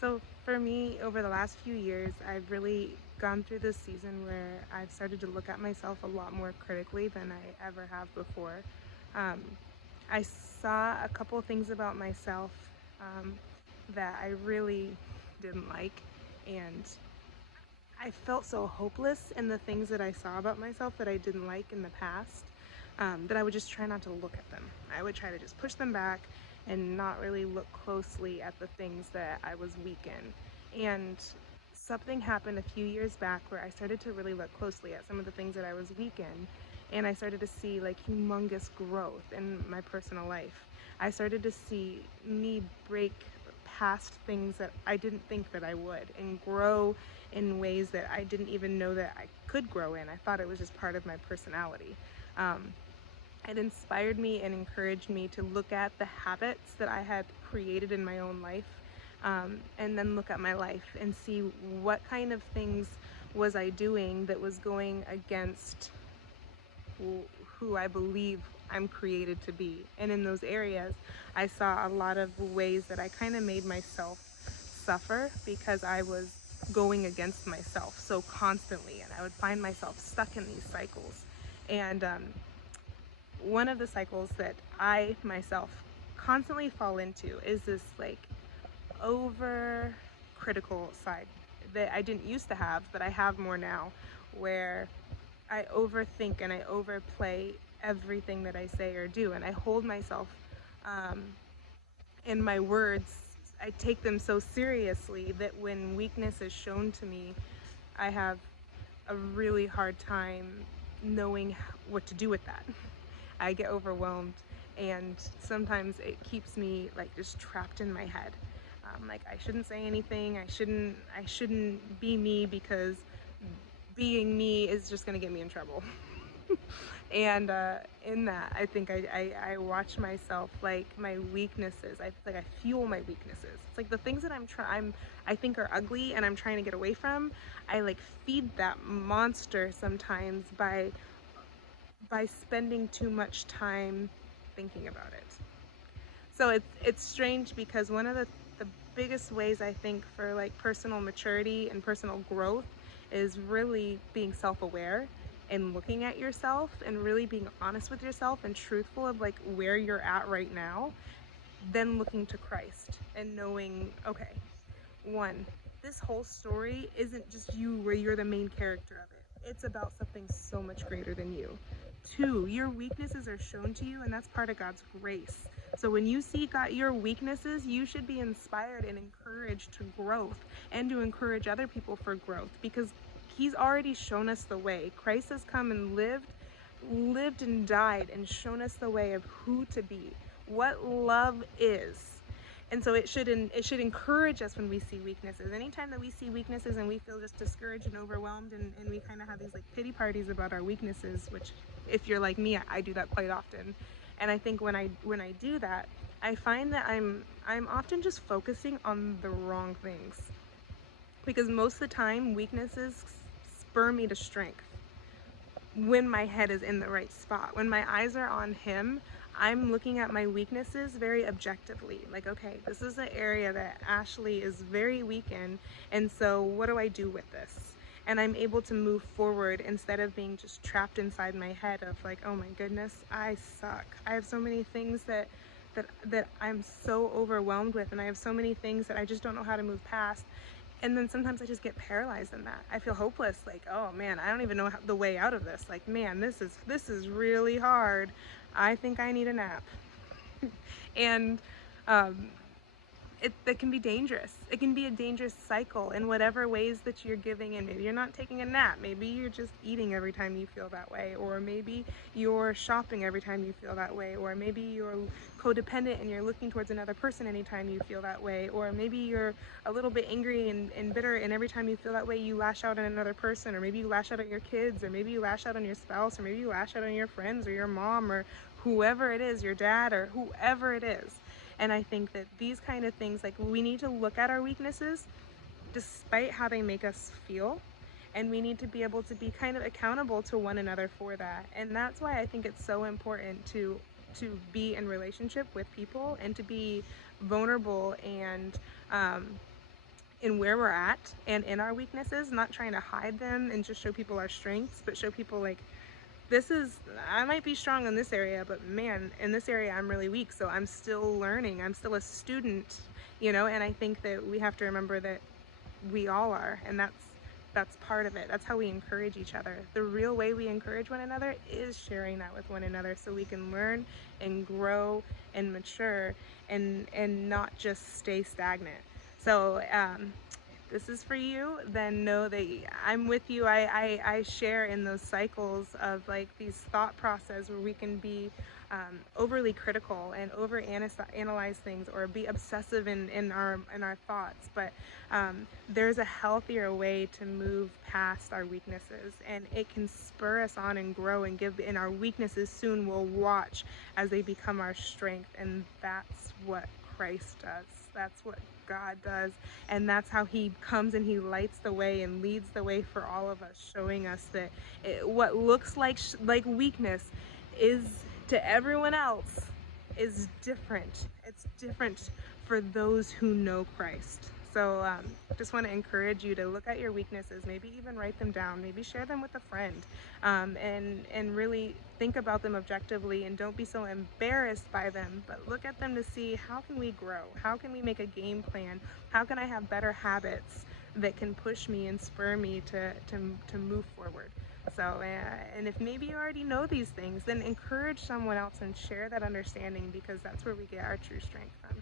So for me, over the last few years, I've really gone through this season where I've started to look at myself a lot more critically than I ever have before. Um, I saw a couple things about myself that I really didn't like, and I felt so hopeless in the things that I saw about myself that I didn't like in the past, that I would just try not to look at them. I would try to just push them back and not really look closely at the things that I was weak in. And something happened a few years back where I started to really look closely at some of the things that I was weak in. And I started to see like humongous growth in my personal life. I started to see me break past things that I didn't think that I would and grow in ways that I didn't even know that I could grow in. I thought it was just part of my personality. Um, it inspired me and encouraged me to look at the habits that I had created in my own life, and then look at my life and see what kind of things was I doing that was going against who I believe I'm created to be. And in those areas, I saw a lot of ways that I kind of made myself suffer because I was going against myself so constantly, and I would find myself stuck in these cycles. And one of the cycles that I myself constantly fall into is this like over critical side that I didn't used to have, but I have more now, where I overthink and I overplay everything that I say or do, and I hold myself in my words. I take them so seriously that when weakness is shown to me, I have a really hard time knowing what to do with that. I get overwhelmed, and sometimes it keeps me like just trapped in my head. Like I shouldn't say anything. I shouldn't be me because being me is just going to get me in trouble. And in that, I think I watch myself like my weaknesses. I fuel my weaknesses. It's like the things that I think are ugly and I'm trying to get away from. I like feed that monster sometimes by spending too much time thinking about it. So it's strange because one of the biggest ways I think for like personal maturity and personal growth is really being self-aware and looking at yourself and really being honest with yourself and truthful of like where you're at right now, then looking to Christ and knowing, okay, one, this whole story isn't just you where you're the main character of it. It's about something so much greater than you. Two, your weaknesses are shown to you, and that's part of God's grace. So when you see God, your weaknesses, you should be inspired and encouraged to growth and to encourage other people for growth because He's already shown us the way. Christ has come and lived and died and shown us the way of who to be, what love is. And so it should encourage us when we see weaknesses. Anytime that we see weaknesses and we feel just discouraged and overwhelmed, and we kind of have these like pity parties about our weaknesses, which if you're like me, I do that quite often. And I think when I do that, I find that I'm often just focusing on the wrong things because most of the time weaknesses spur me to strength when my head is in the right spot. When my eyes are on Him, I'm looking at my weaknesses very objectively. Like, okay, this is an area that Ashley is very weak in, and so what do I do with this? And I'm able to move forward instead of being just trapped inside my head of like, oh my goodness, I suck. I have so many things that I'm so overwhelmed with, and I have so many things that I just don't know how to move past. And then sometimes I just get paralyzed in that. I feel hopeless, like, oh man, I don't even know the way out of this. Like, man, this is really hard. I think I need a nap. And um, that can be dangerous. It can be a dangerous cycle in whatever ways that you're giving in. Maybe you're not taking a nap. Maybe you're just eating every time you feel that way. Or maybe you're shopping every time you feel that way. Or maybe you're codependent and you're looking towards another person anytime you feel that way. Or maybe you're a little bit angry and bitter, and every time you feel that way, you lash out on another person. Or maybe you lash out at your kids. Or maybe you lash out on your spouse. Or maybe you lash out on your friends or your mom or whoever it is, your dad or whoever it is. And I think that these kind of things, like we need to look at our weaknesses despite how they make us feel. And we need to be able to be kind of accountable to one another for that. And that's why I think it's so important to be in relationship with people and to be vulnerable and in where we're at and in our weaknesses, not trying to hide them and just show people our strengths, but show people like, this is, I might be strong in this area, but man, in this area I'm really weak, so I'm still learning, I'm still a student, and I think that we have to remember that we all are, and that's part of it. That's how we encourage each other. The real way we encourage one another is sharing that with one another, so we can learn and grow and mature and not just stay stagnant. So this is for you, then know that I'm with you. I share in those cycles of like these thought process where we can be overly critical and over analyze things or be obsessive in our thoughts. But there's a healthier way to move past our weaknesses, and it can spur us on and grow and give. And our weaknesses soon will watch as they become our strength, and that's what Christ does. That's what God does, and that's how he comes and he lights the way and leads the way for all of us, showing us that what looks like weakness is to everyone else is different. It's different for those who know Christ. So just want to encourage you to look at your weaknesses, maybe even write them down, maybe share them with a friend, and really think about them objectively, and don't be so embarrassed by them, but look at them to see, how can we grow? How can we make a game plan? How can I have better habits that can push me and spur me to move forward? So, and if maybe you already know these things, then encourage someone else and share that understanding, because that's where we get our true strength from.